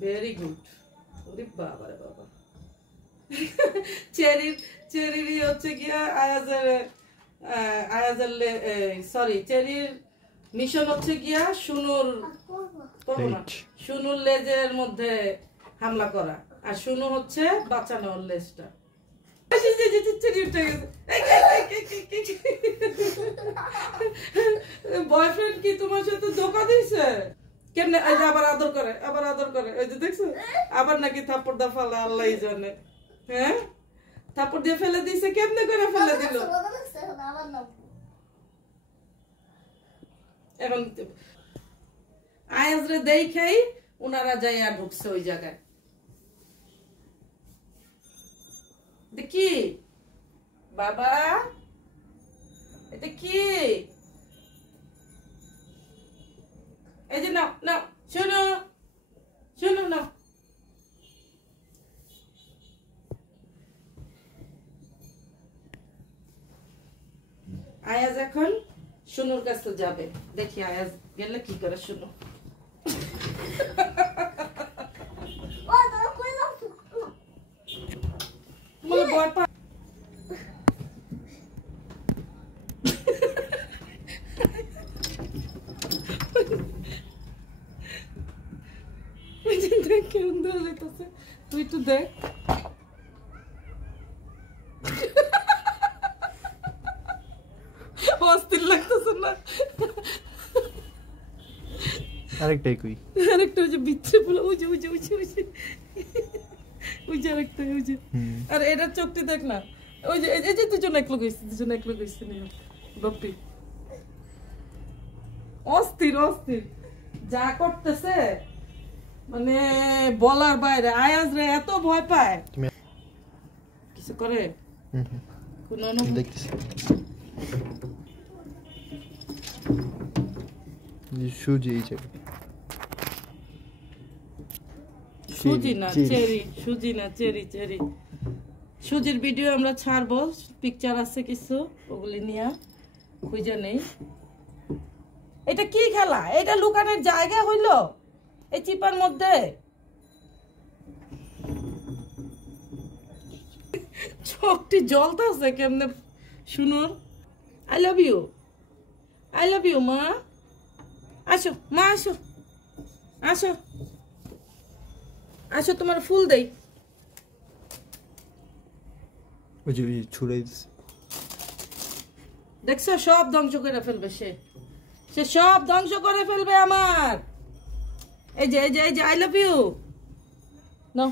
Very good. ওরে বাবা রে বাবা। চেরির হচ্ছে গিয়া আয়াজের সরি চেরির মিশন হচ্ছে গিয়া শুনুর লেজের মধ্যে হামলা করা, আর শুনু হচ্ছে বাঁচানো ওর লেজটা। বয়ফ্রেন্ড কি তোমার সাথে ধোকা দিয়েছে? কেমনে আবার আদর করে ওই যে দেখছো, আবার নাকি থাপ্পড় দা ফালা আল্লাহ জানে। হ্যাঁ, থাপ্পড় দিয়ে ফেলে দিয়েছে, কেমনে করে ফেলে দিল? এখন আয়াজরে দেখাই ওনারা যাইয়া ঢুকছে ওই জায়গায়। দেখি বাবা, এটা কি? এই যে নাও নাও, শোনো শোনো নাও। আয়াজ এখন শুনুর কাছে যাবে, দেখি আয়াজ গেলে কি করে শুনো। ভয় পা কেমন দেওয়া যাইতেছে, তুই তো দেখ। অস্থির লাগতেছে না? আরেকটাই কই, আরেকটা ওই যে বিচ্ছিরি বলে, ওই যে ওই যে ওই যে ওই যে ওই যে আরেকটা ওই যে। আর এটার চোখটি দেখ না, ওই যে এই যে দুজন এক লোক হয়েছে, দুজন এক লোক হয়েছে বাপ্পি। অস্থির অস্থির যা করতেছে, মানে বলার বাইরে। আয়াজ রে এত ভয় পায়, কিছু করে কোন দেখতেছি। সুজি এই জায়গা, সুজি না চেরি, সুজি না চেরি, চেরি। সুজির ভিডিও আমরা ছাড়বো, পিকচার আছে কিছু, ওগুলি নিয়ে খুঁজে নেই। এটা কি খেলা? এটা লুকানোর জায়গা হইলো এই চিপার মধ্যে? চোখটি জ্বলতেছে কেমনে শুনুর। I love you, I love you মা। আসো মা, আসো আসো আসো, তোমার ফুল দেই। ওই যে ছুড়াই দেখছো, সব ধ্বংস করে ফেলবে সে, সে সব ধ্বংস করে ফেলবে আমার। এই যে এই যে এই যে আই লাভ ইউ নাও।